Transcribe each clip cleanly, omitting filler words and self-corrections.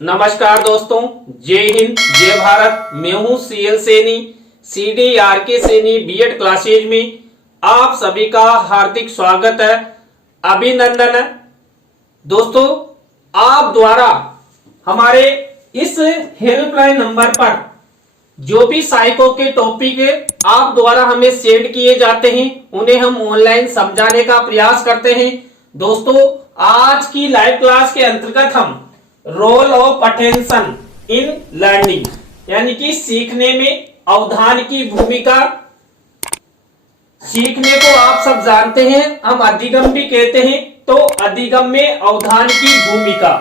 नमस्कार दोस्तों, जय हिंद, जय भारत। मैं हूं CL Saini, CDRK Saini BEd classes में आप सभी का हार्दिक स्वागत है, अभिनंदन है। दोस्तों, आप द्वारा हमारे इस हेल्पलाइन नंबर पर जो भी सहायकों के टॉपिक आप द्वारा हमें सेंड किए जाते हैं उन्हें हम ऑनलाइन समझाने का प्रयास करते हैं। दोस्तों, आज की लाइव क्लास के अंतर्गत हम role of attention in learning यानी कि सीखने में अवधान की भूमिका। सीखने को आप सब जानते हैं, हम अधिगम भी कहते हैं। तो अधिगम में अवधान की भूमिका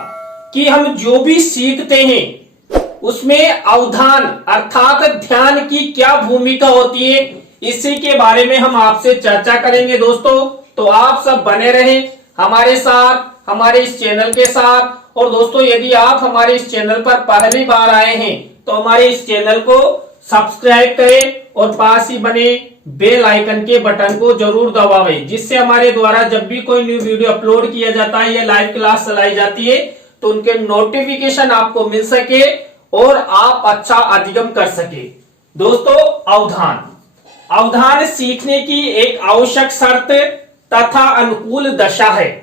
कि हम जो भी सीखते हैं उसमें अवधान अर्थात ध्यान की क्या भूमिका होती है, इसी के बारे में हम आपसे चर्चा करेंगे। दोस्तों, तो आप सब बने रहें हमारे साथ, हमारे इस चैनल के साथ। और दोस्तों, यदि आप हमारे इस चैनल पर पहली बार आए हैं तो हमारे इस चैनल को सब्सक्राइब करें और पास ही बने बेल आइकन के बटन को जरूर दबावें, जिससे हमारे द्वारा जब भी कोई न्यू वीडियो अपलोड किया जाता है या लाइव क्लास चलाई जाती है तो उनके नोटिफिकेशन आपको मिल सके और आप अच्छा अधिगम कर सके। दोस्तों, अवधान सीखने की एक आवश्यक शर्त तथा अनुकूल दशा है।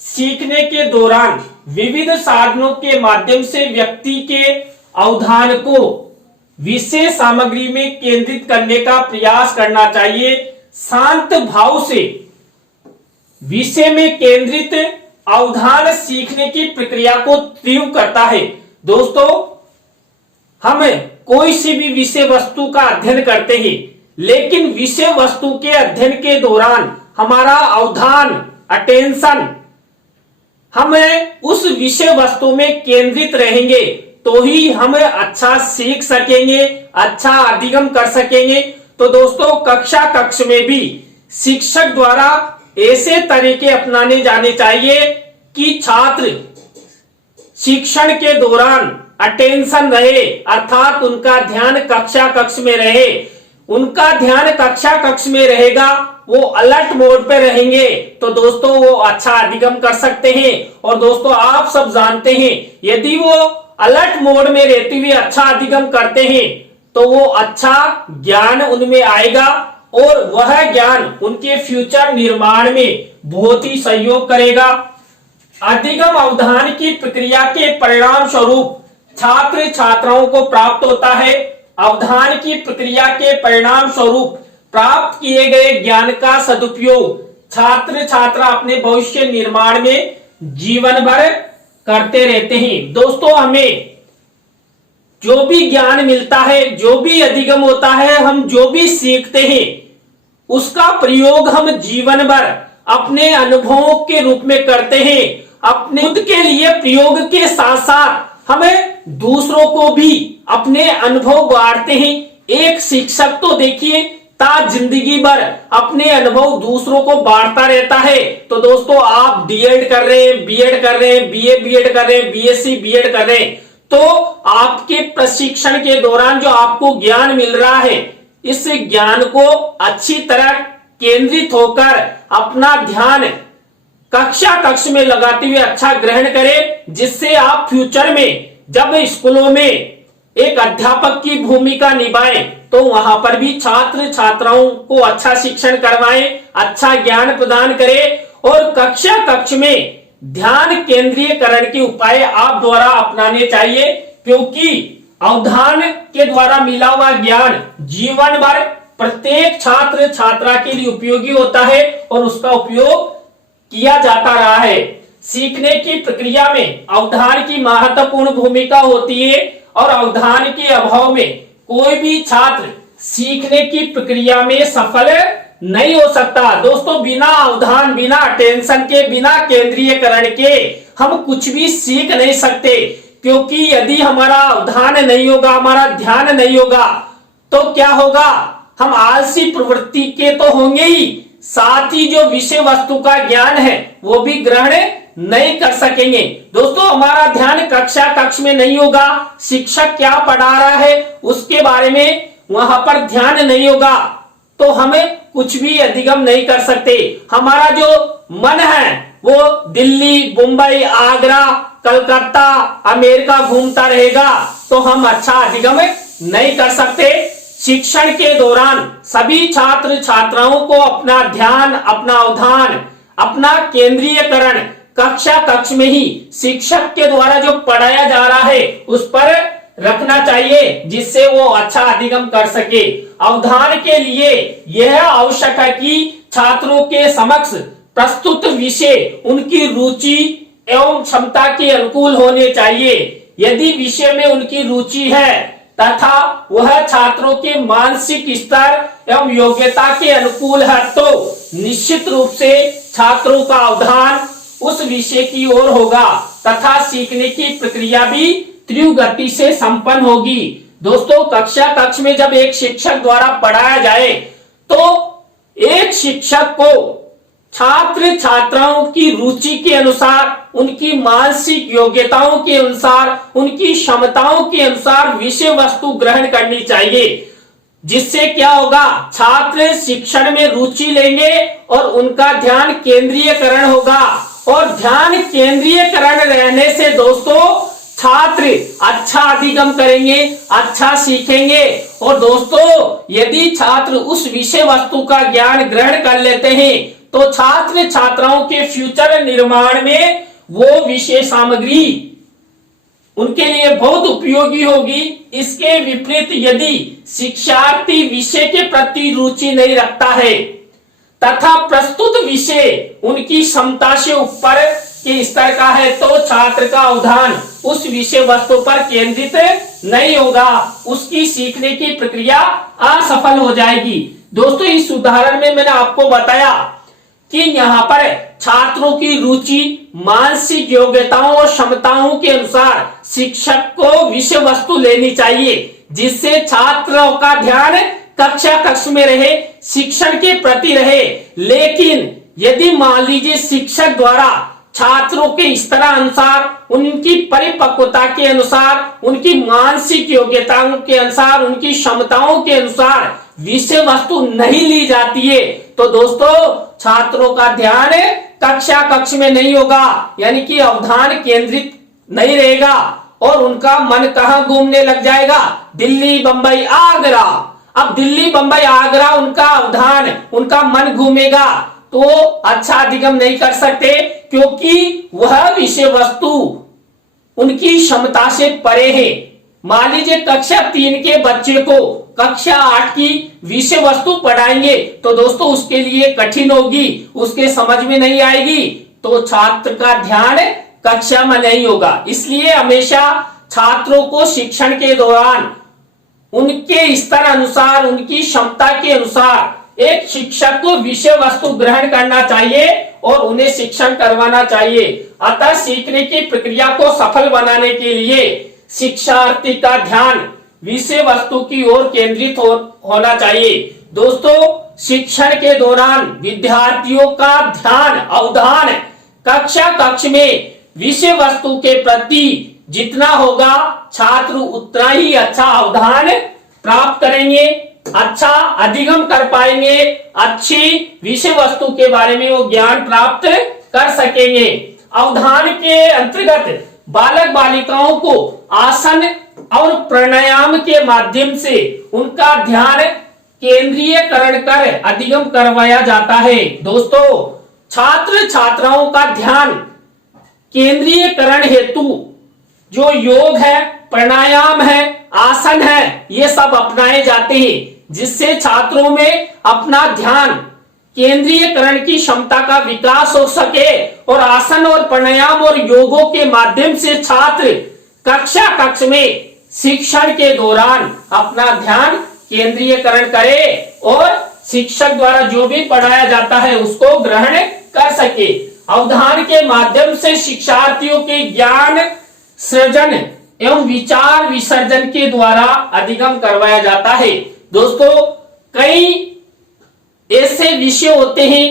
सीखने के दौरान विविध साधनों के माध्यम से व्यक्ति के अवधान को विशेष सामग्री में केंद्रित करने का प्रयास करना चाहिए। शांत भाव से विषय में केंद्रित अवधान सीखने की प्रक्रिया को तीव्र करता है। दोस्तों, हम कोई सी भी विषय वस्तु का अध्ययन करते हैं, लेकिन विषय वस्तु के अध्ययन के दौरान हमारा अवधान अटेंशन हमें उस विषय वस्तु में केंद्रित रहेंगे तो ही हम अच्छा सीख सकेंगे, अच्छा अधिगम कर सकेंगे। तो दोस्तों, कक्ष में भी शिक्षक द्वारा ऐसे तरीके अपनाने जाने चाहिए कि छात्र शिक्षण के दौरान अटेंशन रहे, अर्थात उनका ध्यान कक्ष में रहे। उनका ध्यान कक्ष में रहेगा, वो अलर्ट मोड पे रहेंगे तो दोस्तों वो अच्छा अधिगम कर सकते हैं। और दोस्तों, आप सब जानते हैं, यदि वो अलर्ट मोड में रहते हुए अच्छा अधिगम करते हैं तो वो अच्छा ज्ञान उनमें आएगा और वह ज्ञान उनके फ्यूचर निर्माण में बहुत ही सहयोग करेगा। अधिगम अवधान की प्रक्रिया के परिणाम स्वरूप छात्र छात्राओं को प्राप्त होता है। अवधान की प्रक्रिया के परिणाम स्वरूप प्राप्त किए गए ज्ञान का सदुपयोग छात्र छात्रा अपने भविष्य निर्माण में जीवन भर करते रहते हैं। दोस्तों, हमें जो भी ज्ञान मिलता है, जो भी अधिगम होता है, हम जो भी सीखते हैं उसका प्रयोग हम जीवन भर अपने अनुभवों के रूप में करते हैं। अपने खुद के लिए प्रयोग के साथ साथ हमें दूसरों को भी अपने अनुभव बांटते हैं। एक शिक्षक तो देखिए जिंदगी भर अपने अनुभव दूसरों को बांटता रहता है। तो दोस्तों, आप डीएड कर रहे हैं, बीएड कर रहे हैं, बीए बीएड कर रहे हैं, बीएससी बीएड कर रहे हैं, तो आपके प्रशिक्षण के दौरान जो आपको ज्ञान मिल रहा है, इस ज्ञान को अच्छी तरह केंद्रित होकर अपना ध्यान कक्ष में लगाते हुए अच्छा ग्रहण करें, जिससे आप फ्यूचर में जब स्कूलों में एक अध्यापक की भूमिका निभाएं तो वहां पर भी छात्र छात्राओं को अच्छा शिक्षण करवाएं, अच्छा ज्ञान प्रदान करें। और कक्ष में ध्यान केंद्रीयकरण के उपाय आप द्वारा अपनाने चाहिए, क्योंकि अवधान के द्वारा मिला हुआ ज्ञान जीवन भर प्रत्येक छात्र छात्रा के लिए उपयोगी होता है और उसका उपयोग किया जाता रहा है। सीखने की प्रक्रिया में अवधान की महत्वपूर्ण भूमिका होती है और अवधान के अभाव में कोई भी छात्र सीखने की प्रक्रिया में सफल नहीं हो सकता। दोस्तों, बिना अवधान, बिना अटेंशन के, बिना केंद्रीयकरण के हम कुछ भी सीख नहीं सकते, क्योंकि यदि हमारा अवधान नहीं होगा, हमारा ध्यान नहीं होगा तो क्या होगा, हम आलसी प्रवृत्ति के तो होंगे ही, साथ ही जो विषय वस्तु का ज्ञान है वो भी ग्रहण नहीं कर सकेंगे। दोस्तों, हमारा ध्यान कक्ष में नहीं होगा, शिक्षक क्या पढ़ा रहा है उसके बारे में वहां पर ध्यान नहीं होगा तो हमें कुछ भी अधिगम नहीं कर सकते। हमारा जो मन है वो दिल्ली, मुंबई, आगरा कलकत्ता, अमेरिका घूमता रहेगा तो हम अच्छा अधिगम नहीं कर सकते। शिक्षण के दौरान सभी छात्र छात्राओं को अपना ध्यान, अपना अवधान, अपना केंद्रीयकरण कक्ष में ही शिक्षक के द्वारा जो पढ़ाया जा रहा है उस पर रखना चाहिए, जिससे वो अच्छा अधिगम कर सके। अवधान के लिए यह आवश्यक है कि छात्रों के समक्ष प्रस्तुत विषय उनकी रुचि एवं क्षमता के अनुकूल होने चाहिए। यदि विषय में उनकी रुचि है तथा वह छात्रों के मानसिक स्तर एवं योग्यता के अनुकूल है तो निश्चित रूप से छात्रों का अवधान उस विषय की ओर होगा तथा सीखने की प्रक्रिया भी तीव्र गति से संपन्न होगी। दोस्तों, कक्ष में जब एक शिक्षक द्वारा पढ़ाया जाए तो एक शिक्षक को छात्र छात्राओं की रुचि के अनुसार, उनकी मानसिक योग्यताओं के अनुसार, उनकी क्षमताओं के अनुसार विषय वस्तु ग्रहण करनी चाहिए, जिससे क्या होगा, छात्र शिक्षण में रुचि लेंगे और उनका ध्यान केंद्रीयकरण होगा। और ध्यान केंद्रीयकरण रहने से दोस्तों छात्र अच्छा अधिगम करेंगे, अच्छा सीखेंगे। और दोस्तों, यदि छात्र उस विषय वस्तु का ज्ञान ग्रहण कर लेते हैं तो छात्र छात्राओं के फ्यूचर निर्माण में वो विषय सामग्री उनके लिए बहुत उपयोगी होगी। इसके विपरीत यदि शिक्षार्थी विषय के प्रति रुचि नहीं रखता है तथा प्रस्तुत विषय उनकी क्षमता से ऊपर के स्तर का है तो छात्र का अवधान उस विषय वस्तु पर केंद्रित नहीं होगा, उसकी सीखने की प्रक्रिया असफल हो जाएगी। दोस्तों, इस उदाहरण में मैंने आपको बताया कि यहाँ पर छात्रों की रुचि, मानसिक योग्यताओं और क्षमताओं के अनुसार शिक्षक को विषय वस्तु लेनी चाहिए, जिससे छात्रों का ध्यान कक्ष में रहे, शिक्षण के प्रति रहे। लेकिन यदि मान लीजिए शिक्षक द्वारा छात्रों के स्तर अनुसार, उनकी परिपक्वता के अनुसार, उनकी मानसिक योग्यताओं के अनुसार, उनकी क्षमताओं के अनुसार विषय वस्तु नहीं ली जाती है तो दोस्तों छात्रों का ध्यान कक्ष में नहीं होगा, यानी कि अवधान केंद्रित नहीं रहेगा और उनका मन कहां घूमने लग जाएगा, दिल्ली, बंबई, आगरा। अब दिल्ली, बंबई, आगरा उनका अवधान, उनका मन घूमेगा तो अच्छा अधिगम नहीं कर सकते, क्योंकि वह विषय वस्तु उनकी क्षमता से परे है। मान लीजिए कक्षा 3 के बच्चे को कक्षा 8 की विषय वस्तु पढ़ाएंगे तो दोस्तों उसके लिए कठिन होगी, उसके समझ में नहीं आएगी तो छात्र का ध्यान कक्षा में नहीं होगा। इसलिए हमेशा छात्रों को शिक्षण के दौरान उनके स्तर अनुसार, उनकी क्षमता के अनुसार एक शिक्षक को विषय वस्तु ग्रहण करना चाहिए और उन्हें शिक्षण करवाना चाहिए। अतः सीखने की प्रक्रिया को सफल बनाने के लिए शिक्षार्थी का ध्यान विषय वस्तु की ओर केंद्रित होना चाहिए। दोस्तों, शिक्षण के दौरान विद्यार्थियों का ध्यान, अवधान कक्ष में विषय वस्तु के प्रति जितना होगा छात्र उतना ही अच्छा अवधान प्राप्त करेंगे, अच्छा अधिगम कर पाएंगे, अच्छी विषय वस्तु के बारे में वो ज्ञान प्राप्त कर सकेंगे। अवधान के अंतर्गत बालक बालिकाओं को आसन और प्राणायाम के माध्यम से उनका ध्यान केंद्रीयकरण कर अधिगम करवाया जाता है। दोस्तों, छात्र छात्राओं का ध्यान केंद्रीयकरण हेतु जो योग है, प्राणायाम है, आसन है, ये सब अपनाए जाते हैं, जिससे छात्रों में अपना ध्यान केंद्रीयकरण की क्षमता का विकास हो सके और आसन और प्राणायाम और योगों के माध्यम से छात्र कक्ष में शिक्षण के दौरान अपना ध्यान केंद्रीयकरण करे और शिक्षक द्वारा जो भी पढ़ाया जाता है उसको ग्रहण कर सके। अवधान के माध्यम से शिक्षार्थियों के ज्ञान सृजन एवं विचार विसर्जन के द्वारा अधिगम करवाया जाता है। दोस्तों, कई ऐसे विषय होते हैं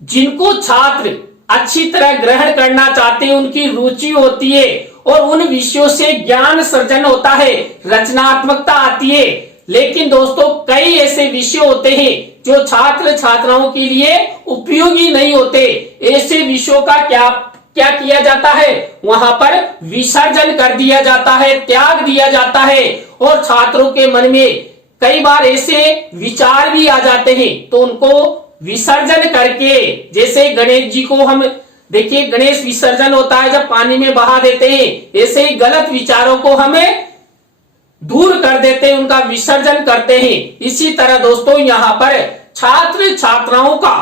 जिनको छात्र अच्छी तरह ग्रहण करना चाहते हैं, उनकी रुचि होती है और उन विषयों से ज्ञान सृजन होता है, रचनात्मकता आती है। लेकिन दोस्तों, कई ऐसे विषय होते हैं जो छात्र छात्राओं के लिए उपयोगी नहीं होते। ऐसे विषयों का क्या क्या किया जाता है, वहां पर विसर्जन कर दिया जाता है, त्याग दिया जाता है। और छात्रों के मन में कई बार ऐसे विचार भी आ जाते हैं, तो उनको विसर्जन करके, जैसे गणेश जी को हम देखिए गणेश विसर्जन होता है जब पानी में बहा देते हैं, ऐसे ही गलत विचारों को हमें दूर कर देते हैं, उनका विसर्जन करते हैं। इसी तरह दोस्तों यहाँ पर छात्र छात्राओं का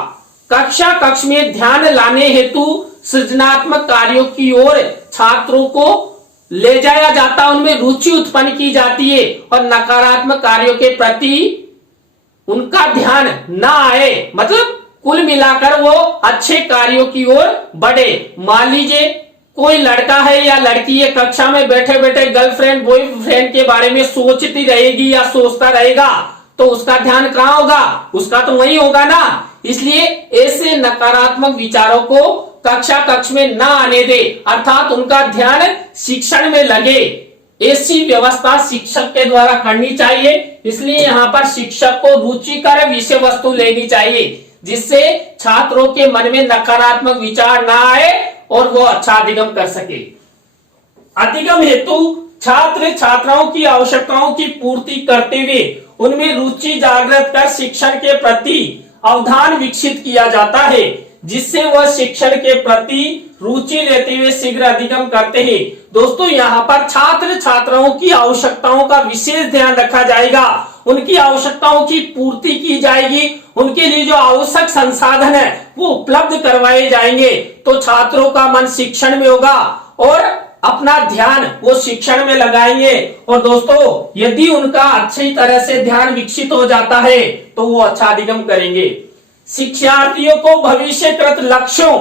कक्ष में ध्यान लाने हेतु सृजनात्मक कार्यों की ओर छात्रों को ले जाया जाता है, उनमें रुचि उत्पन्न की जाती है और नकारात्मक कार्यों के प्रति उनका ध्यान ना आए, मतलब कुल मिलाकर वो अच्छे कार्यों की ओर बढ़े। मान लीजिए कोई लड़का है या लड़की है, कक्षा में बैठे बैठे गर्लफ्रेंड बॉयफ्रेंड के बारे में सोचती रहेगी या सोचता रहेगा, तो उसका ध्यान कहाँ होगा, उसका तो वही होगा ना। इसलिए ऐसे नकारात्मक विचारों को कक्ष में ना आने दे, अर्थात उनका ध्यान शिक्षण में लगे। ऐसी व्यवस्था शिक्षक के द्वारा करनी चाहिए। इसलिए यहाँ पर शिक्षक को रुचिकर विषय वस्तु लेनी चाहिए, जिससे छात्रों के मन में नकारात्मक विचार ना आए और वो अच्छा अधिगम कर सके। अधिगम हेतु छात्र छात्राओं की आवश्यकताओं की पूर्ति करते हुए उनमें रुचि जागृत कर शिक्षण के प्रति अवधान विकसित किया जाता है, जिससे वह शिक्षण के प्रति रुचि लेते हुए शीघ्र अधिगम करते हैं। दोस्तों यहाँ पर छात्र छात्राओं की आवश्यकताओं का विशेष ध्यान रखा जाएगा, उनकी आवश्यकताओं की पूर्ति की जाएगी, उनके लिए जो आवश्यक संसाधन है वो उपलब्ध करवाए जाएंगे, तो छात्रों का मन शिक्षण में होगा और अपना ध्यान वो शिक्षण में लगाएंगे। और दोस्तों यदि उनका अच्छी तरह से ध्यान विकसित हो जाता है तो वो अच्छा अधिगम करेंगे। शिक्षार्थियों को भविष्यकृत लक्ष्यों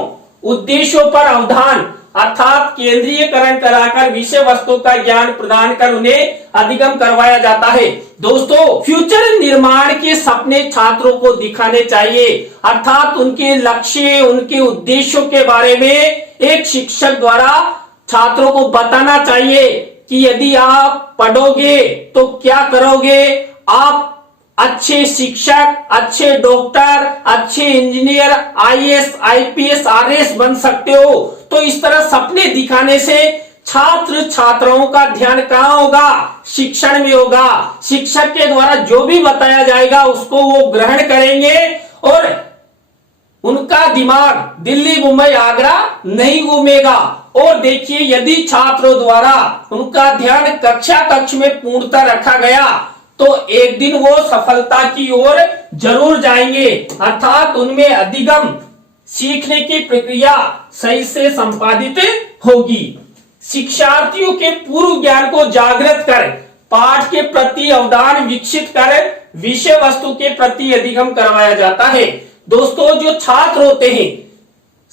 उद्देश्यों पर अवधान अर्थात केंद्रीयकरण कराकर विषय वस्तु का ज्ञान प्रदान कर उन्हें अधिगम करवाया जाता है। दोस्तों फ्यूचर निर्माण के सपने छात्रों को दिखाने चाहिए, अर्थात उनके लक्ष्य उनके उद्देश्यों के बारे में एक शिक्षक द्वारा छात्रों को बताना चाहिए कि यदि आप पढ़ोगे तो क्या करोगे, आप अच्छे शिक्षक, अच्छे डॉक्टर, अच्छे इंजीनियर, आईएएस, आईपीएस, आरएएस बन सकते हो। तो इस तरह सपने दिखाने से छात्र छात्राओं का ध्यान कहाँ होगा, शिक्षण में होगा। शिक्षक के द्वारा जो भी बताया जाएगा उसको वो ग्रहण करेंगे और उनका दिमाग दिल्ली मुंबई आगरा नहीं घूमेगा। और देखिए यदि छात्रों द्वारा उनका ध्यान कक्ष में पूर्णतः रखा गया तो एक दिन वो सफलता की ओर जरूर जाएंगे, अर्थात उनमें अधिगम सीखने की प्रक्रिया सही से संपादित होगी। शिक्षार्थियों के पूर्व ज्ञान को जागृत कर पाठ के प्रति अवधान विकसित कर विषय वस्तु के प्रति अधिगम करवाया जाता है। दोस्तों जो छात्र होते हैं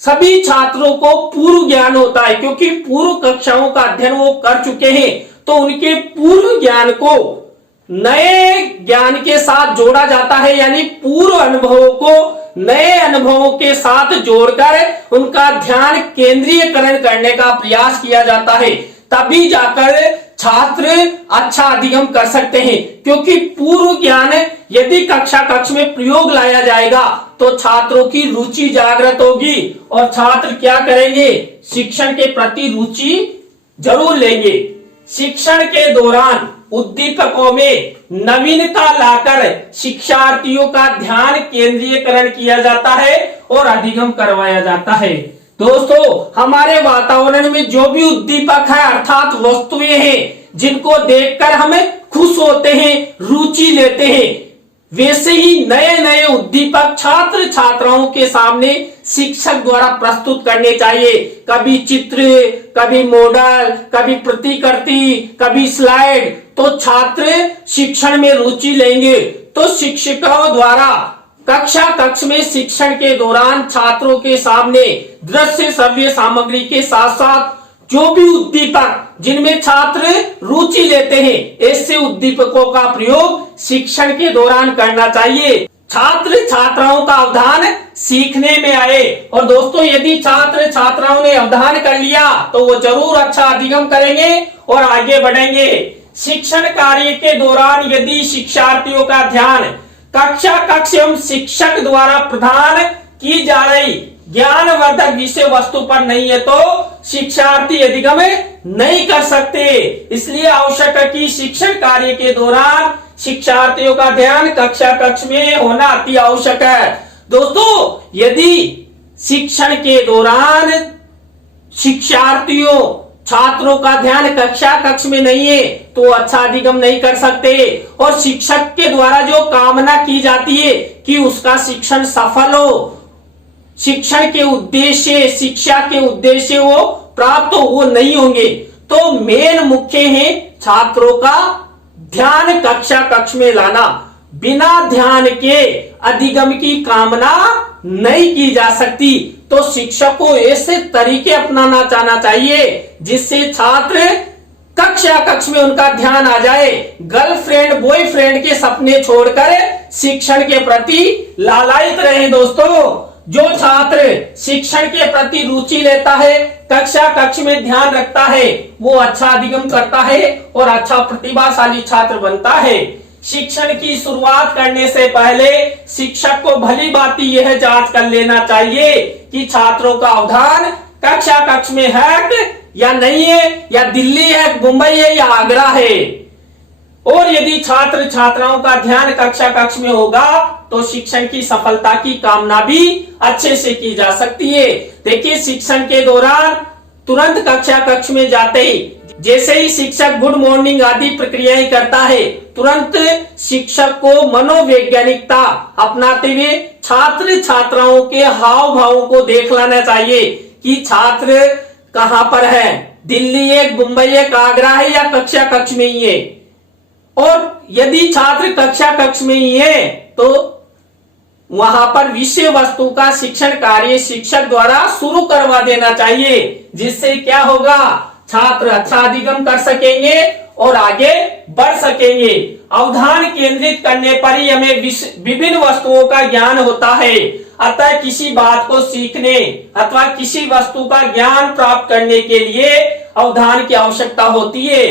सभी छात्रों को पूर्व ज्ञान होता है, क्योंकि पूर्व कक्षाओं का अध्ययन वो कर चुके हैं, तो उनके पूर्व ज्ञान को नए ज्ञान के साथ जोड़ा जाता है, यानी पूर्व अनुभवों को नए अनुभवों के साथ जोड़कर उनका ध्यान केंद्रीयकरण करने का प्रयास किया जाता है, तभी जाकर छात्र अच्छा अधिगम कर सकते हैं। क्योंकि पूर्व ज्ञान यदि कक्ष में प्रयोग लाया जाएगा तो छात्रों की रुचि जागृत होगी और छात्र क्या करेंगे, शिक्षण के प्रति रुचि जरूर लेंगे। शिक्षण के दौरान उद्दीपकों में नवीनता लाकर शिक्षार्थियों का ध्यान केंद्रीयकरण किया जाता है और अधिगम करवाया जाता है। दोस्तों हमारे वातावरण में जो भी उद्दीपक है अर्थात वस्तुएं हैं जिनको देखकर हमें खुश होते हैं, रुचि लेते हैं, वैसे ही नए नए उद्दीपक छात्र छात्राओं के सामने शिक्षक द्वारा प्रस्तुत करने चाहिए। कभी चित्र, कभी मॉडल, कभी प्रतिकृति, कभी स्लाइड, तो छात्र शिक्षण में रुचि लेंगे। तो शिक्षकों द्वारा कक्ष में शिक्षण के दौरान छात्रों के सामने दृश्य श्रव्य सामग्री के साथ साथ जो भी उद्दीपक जिनमें छात्र रुचि लेते हैं ऐसे उद्दीपकों का प्रयोग शिक्षण के दौरान करना चाहिए। छात्र छात्राओं का अवधान सीखने में आए। और दोस्तों यदि छात्र छात्राओं ने अवधान कर लिया तो वो जरूर अच्छा अधिगम करेंगे और आगे बढ़ेंगे। शिक्षण कार्य के दौरान यदि शिक्षार्थियों का ध्यान कक्ष एवं शिक्षक द्वारा प्रदान की जा रही ज्ञानवर्धक विषय वस्तु पर नहीं है तो शिक्षार्थी अधिगम नहीं कर सकते। इसलिए आवश्यक है कि शिक्षण कार्य के दौरान शिक्षार्थियों का ध्यान कक्षा कक्ष में होना अति आवश्यक है। दोस्तों, यदि शिक्षण के दौरान शिक्षार्थियों छात्रों का ध्यान कक्षा कक्ष में नहीं है तो अच्छा अधिगम नहीं कर सकते। और शिक्षक के द्वारा जो कामना की जाती है कि उसका शिक्षण सफल हो, शिक्षण के उद्देश्य, शिक्षा के उद्देश्य वो प्राप्त हो, वो नहीं होंगे। तो मेन मुख्य है छात्रों का ध्यान कक्षा कक्ष में लाना। बिना ध्यान के अधिगम की कामना नहीं की जा सकती। तो शिक्षक को ऐसे तरीके अपनाना चाहना चाहिए जिससे छात्र कक्षा कक्ष में उनका ध्यान आ जाए। गर्लफ्रेंड बॉयफ्रेंड के सपने छोड़कर शिक्षण के प्रति लालायित रहे। दोस्तों, जो छात्र शिक्षण के प्रति रुचि लेता है, कक्षा कक्ष में ध्यान रखता है, वो अच्छा अधिगम करता है और अच्छा प्रतिभाशाली छात्र बनता है। शिक्षण की शुरुआत करने से पहले शिक्षक को भली भांति यह जांच कर लेना चाहिए कि छात्रों का अवधान कक्षा कक्ष में है या नहीं है, या दिल्ली है, मुंबई है या आगरा है। और यदि छात्र छात्राओं का ध्यान कक्षा कक्ष में होगा तो शिक्षण की सफलता की कामना भी अच्छे से की जा सकती है। देखिए, शिक्षण के दौरान तुरंत कक्षा कक्ष में जाते ही जैसे ही शिक्षक गुड मॉर्निंग आदि प्रक्रियाएं करता है, तुरंत शिक्षक को मनोवैज्ञानिकता अपनाते हुए छात्र छात्राओं के हाव भावों को देख लेना चाहिए कि छात्र कहां पर है, दिल्ली है, मुंबई है, आगरा है या कक्षा कक्ष में ही है। और यदि छात्र कक्षा कक्ष में ही है तो वहां पर विषय वस्तु का शिक्षण कार्य शिक्षक द्वारा शुरू करवा देना चाहिए, जिससे क्या होगा, छात्र अच्छा अधिगम कर सकेंगे और आगे बढ़ सकेंगे। अवधान केंद्रित करने पर ही हमें विभिन्न वस्तुओं का ज्ञान होता है। अतः किसी बात को सीखने अथवा किसी वस्तु का ज्ञान प्राप्त करने के लिए अवधान की आवश्यकता होती है।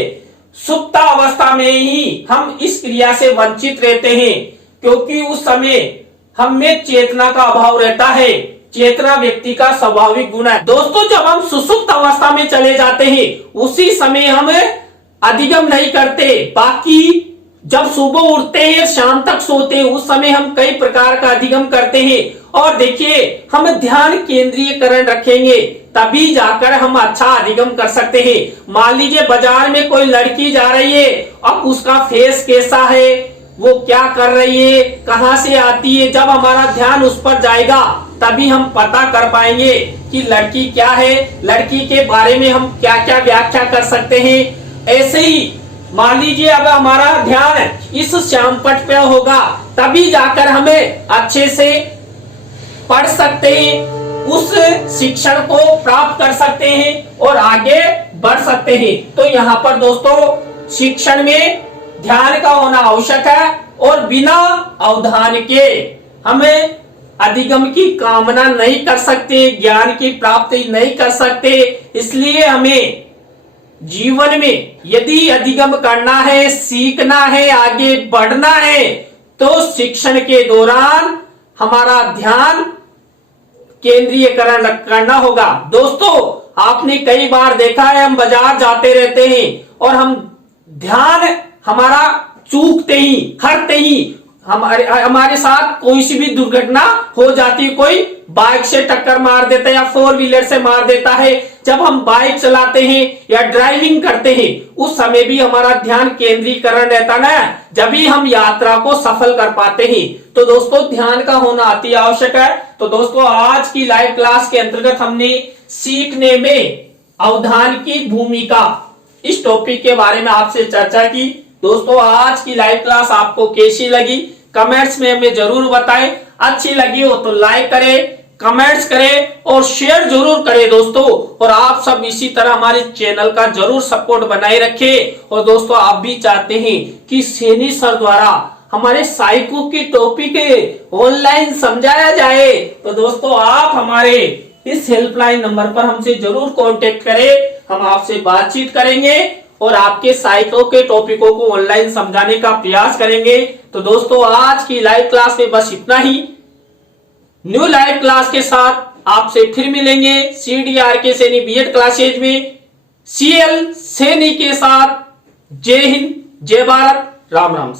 सुप्त अवस्था में ही हम इस क्रिया से वंचित रहते हैं, क्योंकि उस समय हम में चेतना का अभाव रहता है। चेतना व्यक्ति का स्वाभाविक गुण है। दोस्तों, जब हम सुसुप्त अवस्था में चले जाते हैं उसी समय हम अधिगम नहीं करते। बाकी जब सुबह उठते हैं शाम तक सोते हैं उस समय हम कई प्रकार का अधिगम करते हैं। और देखिए, हम ध्यान केंद्रीयकरण रखेंगे तभी जाकर हम अच्छा अधिगम कर सकते हैं। मान लीजिए बाजार में कोई लड़की जा रही है, अब उसका फेस कैसा है, वो क्या कर रही है, कहां से आती है, जब हमारा ध्यान उस पर जाएगा तभी हम पता कर पाएंगे कि लड़की क्या है, लड़की के बारे में हम क्या क्या व्याख्या कर सकते हैं। ऐसे ही मान लीजिए अब हमारा ध्यान इस श्यामपट पे होगा तभी जाकर हमें अच्छे से पढ़ सकते हैं, उस शिक्षण को प्राप्त कर सकते हैं और आगे बढ़ सकते हैं। तो यहाँ पर दोस्तों, शिक्षण में ध्यान का होना आवश्यक है और बिना अवधान के हमें अधिगम की कामना नहीं कर सकते, ज्ञान की प्राप्ति नहीं कर सकते। इसलिए हमें जीवन में यदि अधिगम करना है, सीखना है, आगे बढ़ना है तो शिक्षण के दौरान हमारा ध्यान केंद्रीयकरण करना होगा। दोस्तों, आपने कई बार देखा है हम बाजार जाते रहते हैं और हम ध्यान हमारा चूकते ही, हरते ही हमारे साथ कोई सी भी दुर्घटना हो जाती है। कोई बाइक से टक्कर मार देता है या फोर व्हीलर से मार देता है। जब हम बाइक चलाते हैं या ड्राइविंग करते हैं उस समय भी हमारा ध्यान केंद्रीकरण रहता ना, जब भी हम यात्रा को सफल कर पाते हैं। तो दोस्तों, ध्यान का होना अति आवश्यक है। तो दोस्तों, आज की लाइव क्लास के अंतर्गत हमने सीखने में अवधान की भूमिका इस टॉपिक के बारे में आपसे चर्चा की। दोस्तों, आज की लाइव क्लास आपको कैसी लगी कमेंट्स में हमें जरूर बताएं। अच्छी लगी हो तो लाइक करें, कमेंट्स करें और शेयर जरूर करें दोस्तों। और आप सब इसी तरह हमारे चैनल का जरूर सपोर्ट बनाए रखें। और दोस्तों, आप भी चाहते हैं कि सैनी सर द्वारा हमारे साइको की टॉपिक ऑनलाइन समझाया जाए तो दोस्तों आप हमारे इस हेल्पलाइन नंबर पर हमसे जरूर कांटेक्ट करें। हम आपसे बातचीत करेंगे और आपके साइको के टॉपिकों को ऑनलाइन समझाने का प्रयास करेंगे। तो दोस्तों, आज की लाइव क्लास में बस इतना ही। न्यू लाइव क्लास के साथ आपसे फिर मिलेंगे CDR के सैनी बीएड क्लासेज में CL सैनी के साथ। जय हिंद, जय भारत, राम राम।